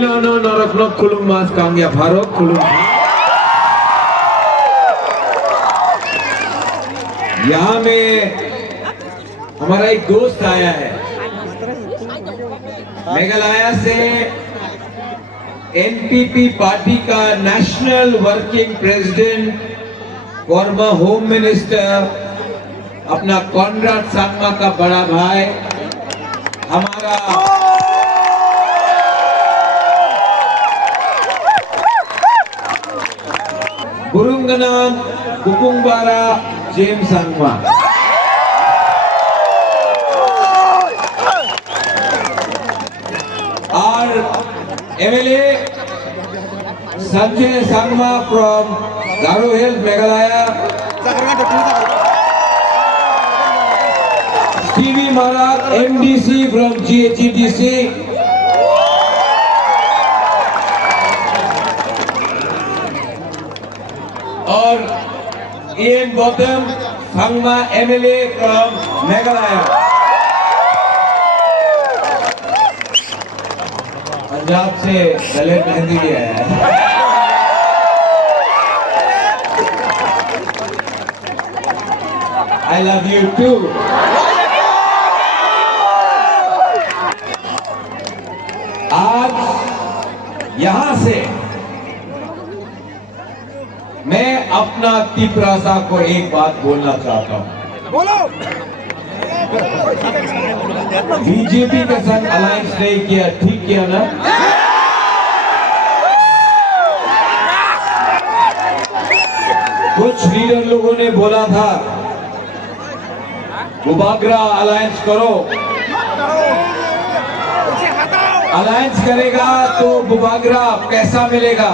नरकनक खुलुम मास कांग्या भारत खुलुम। यहाँ में हमारा एक दोस्त आया है मेघालय से, एनपीपी पार्टी का national working president, former home minister, अपना कॉनराड सांगमा का बड़ा भाई, हमारा गुरुंगनान बुकुंगबारा जेम्स सांगमा। और MLA Sanjay Sangma from Garo hills Meghalaya, TV Maharaj MDC from GHEDC, और N Gautam Sangma MLA from Meghalaya. Punjab से दलित मेहंदी भी आया है। I love you too. आज यहां से मैं अपना तिपरासा को एक बात बोलना चाहता हूं। बोलो। बीजेपी के साथ अलायंस नहीं किया, ठीक किया ना? कुछ लीडर लोगों ने बोला था बुबागरा अलायंस करो, अलायंस करेगा तो बुबागरा पैसा मिलेगा,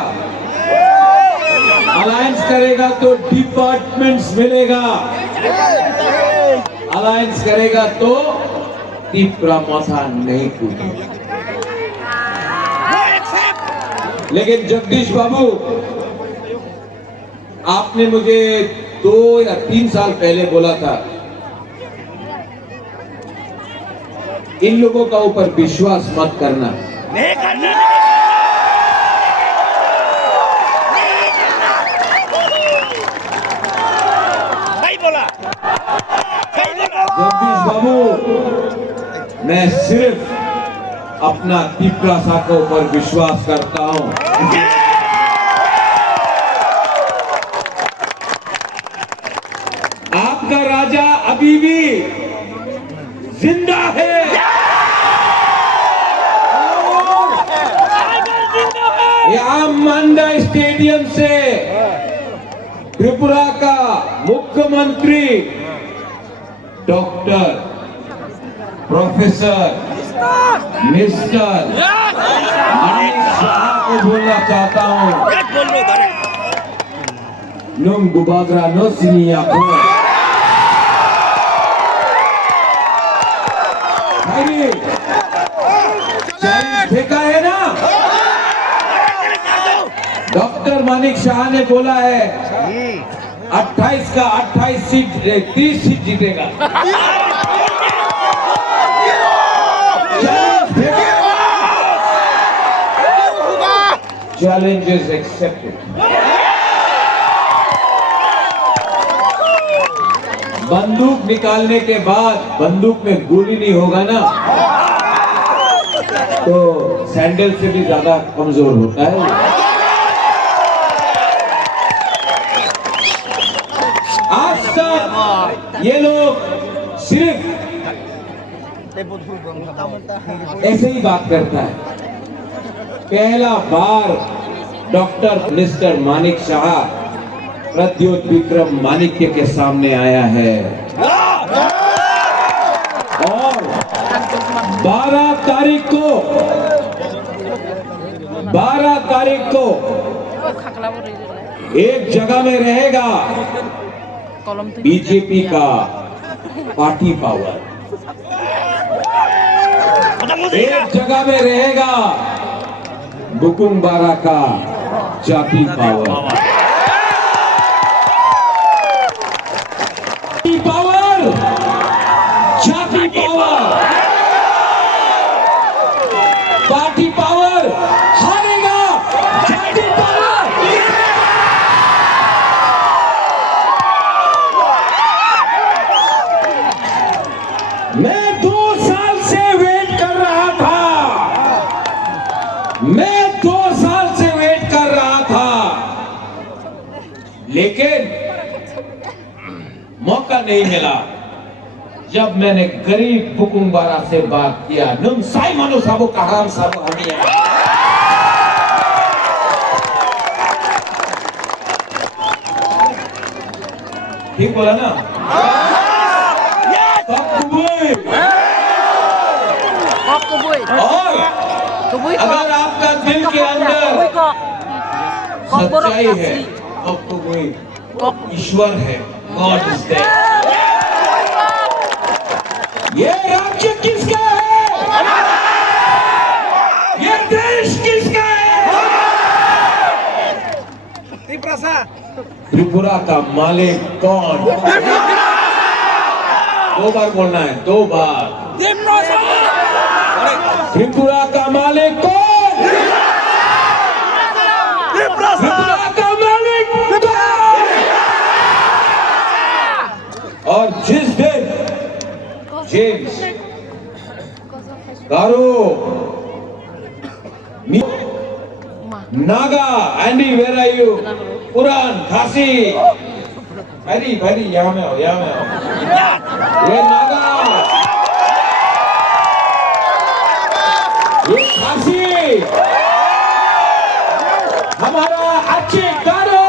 अलायंस करेगा तो डिपार्टमेंट्स मिलेगा, अलायंस करेगा तो तिपरा माथा नहीं कूदेगा। लेकिन जगदीश बाबू, आपने मुझे 2 या 3 साल पहले बोला था इन लोगों का ऊपर विश्वास मत करना। नहीं करना। नहीं बोला। जगदीश बाबू, मैं सिर्फ अपना तिपरासा के ऊपर विश्वास करता हूं। आपका राजा अभी भी जिंदा है। यहाँ मंडा स्टेडियम से त्रिपुरा का मुख्यमंत्री doctor professor mister Manik Shah को बोलना चाहता हूँ, नुम बुबागरा नो सिनिया को देखा है ना? डॉक्टर मानिक शाह ने बोला है 28 का 28 सीट 30 सीट जीतेगा। Challenges accepted. बंदूक निकालने के बाद बंदूक में गोली नहीं होगा ना, तो सैंडल से भी ज्यादा कमजोर होता है। आज तक ये लोग सिर्फ ऐसे ही बात करता है। पहला बार डॉक्टर मिस्टर मानिक शाह प्रद्योत विक्रम माणिक्य के सामने आया है और 12 तारीख को एक जगह में रहेगा बीजेपी का पार्टी पावर, एक जगह में रहेगा बुकुंगबारा का जाति पावर। जाति पावर मैं 2 साल से वेट कर रहा था, मैं 2 साल से वेट कर रहा था, लेकिन मौका नहीं मिला। जब मैंने गरीब बुकुंबारा से बात किया, नुम साई मनु साबु कहाम साबु हमिया, ठीक बोला ना? और अगर आपका दिल के अंदर सच्चाई है तो कोई ईश्वर है, गॉड इज देयर। ये राज्य किसका है? ये देश किसका है? त्रिपुरा का मालिक कौन? 2 बार बोलना है, 2 बार। त्रिपुरा का मालिक कौन? त्रिपुरा का मालिक कौन? और जिस दिन James, Garo, Naga, Andy, where are you? Puran, Khasi, भारी, यहाँ में आओ, यहाँ में आओ। ये नागा, ये खासी, हमारा अच्छे गारो,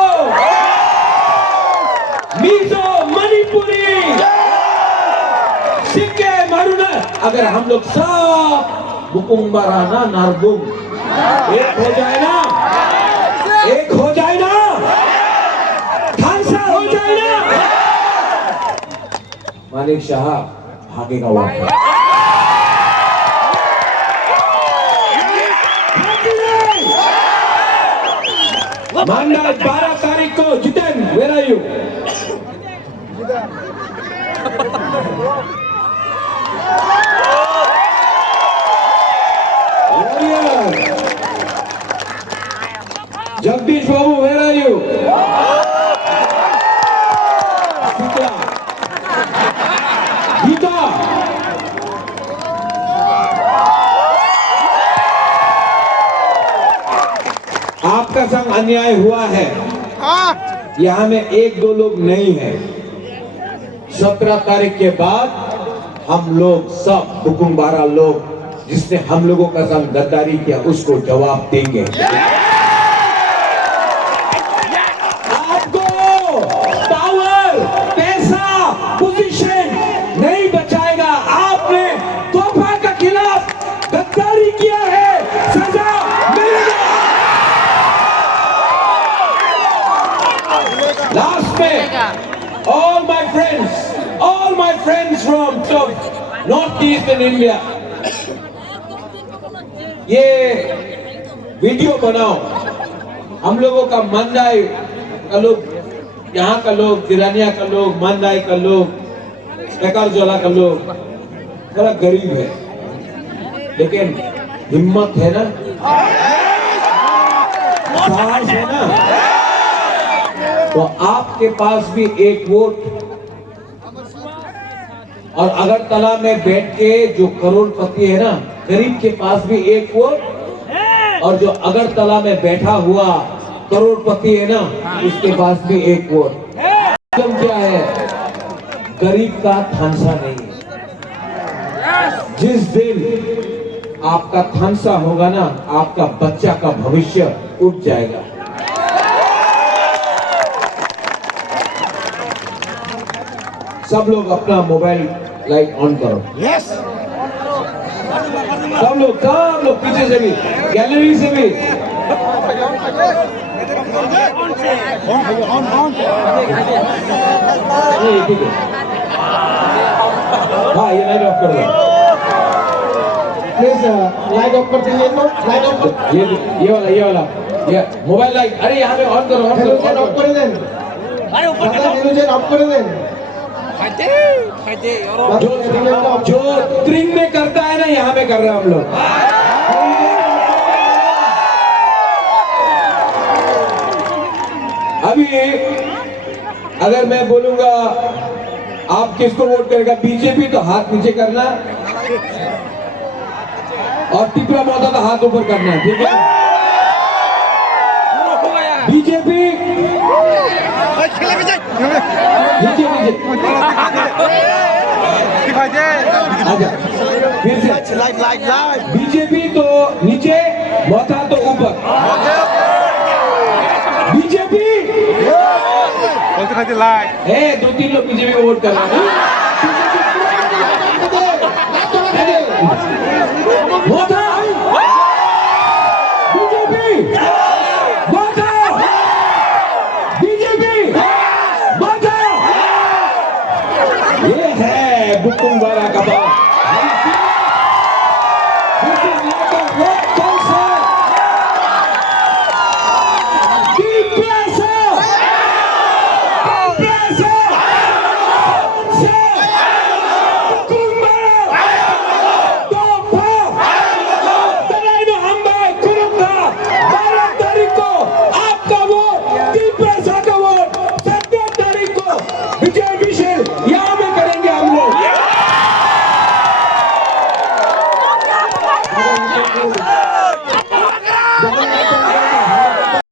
मीजो, मणिपुरी, सिक्के, मारूना, अगर हम लोग सब बुकुंबारा ना नारगुम एक हो जाए ना, एक हो जाए ना, खालसा हो जाए ना, मानिक शाह भागेगा वापस। मंडल 12 तारीख को Jiten, where are you? Jagdish Babu, where are you? Geeta, आपका संग अन्याय हुआ है, यहाँ में 1-2 लोग नहीं है। 17 तारीख के बाद हम लोग सब बुकुंबारा लोग जिसने हम लोगों का संग गद्दारी किया उसको जवाब देंगे। आपको पावर, पैसा, पोजीशन नहीं बचाएगा। आपने तोहफा के खिलाफ गद्दारी किया है, सजा मिलेगा। लास्ट में all my friends from North Eastern India, ये वीडियो बनाओ। हम लोगों का मंदाई का लोग, यहाँ का लोग, जिरानिया का लोग, मंदाई का लोग, बेकारजोला का लोग थोड़ा गरीब है, लेकिन हिम्मत है ना, साहस है ना, तो आपके पास भी एक वोट। और अगरतला में बैठ के जो करोड़पति है ना, गरीब के पास भी एक वोट, और जो अगरतला में बैठा हुआ करोड़पति है ना, उसके पास भी एक वोट। क्या है? गरीब का थानसा नहीं है। जिस दिन आपका थानसा होगा ना, आपका बच्चा का भविष्य उठ जाएगा। सब लोग अपना मोबाइल लाइट ऑन करो। यस। सब लोग पीछे से भी, गैलरी से भी। ठीक है, हाँ, ये लाइट ऑफ कर दो प्लीज। लाइट ऑफ कर दीजिए, लाइट ऑफ। ये वाला ये मोबाइल लाइट, अरे यहाँ पे ऑन करो, ऑफ कर दें। अरे ऊपर ऑफ कर दें। जो ट्रिंग में करता है ना, यहाँ पे कर रहे हैं हम लोग। अभी अगर मैं बोलूंगा आप किसको वोट करेगा? बीजेपी तो हाथ नीचे करना और टिपरा मौदा का हाथ ऊपर करना, ठीक है? बीजेपी नीचे फिर से बीजेपी तो नीचे, मौता तो ऊपर। बीजेपी है, 2-3 लोग बीजेपी को वोट कर रहे हैं। मौता बीजेपी, मौता बीजेपी, मौता। ये है बुकुंबारा का बात।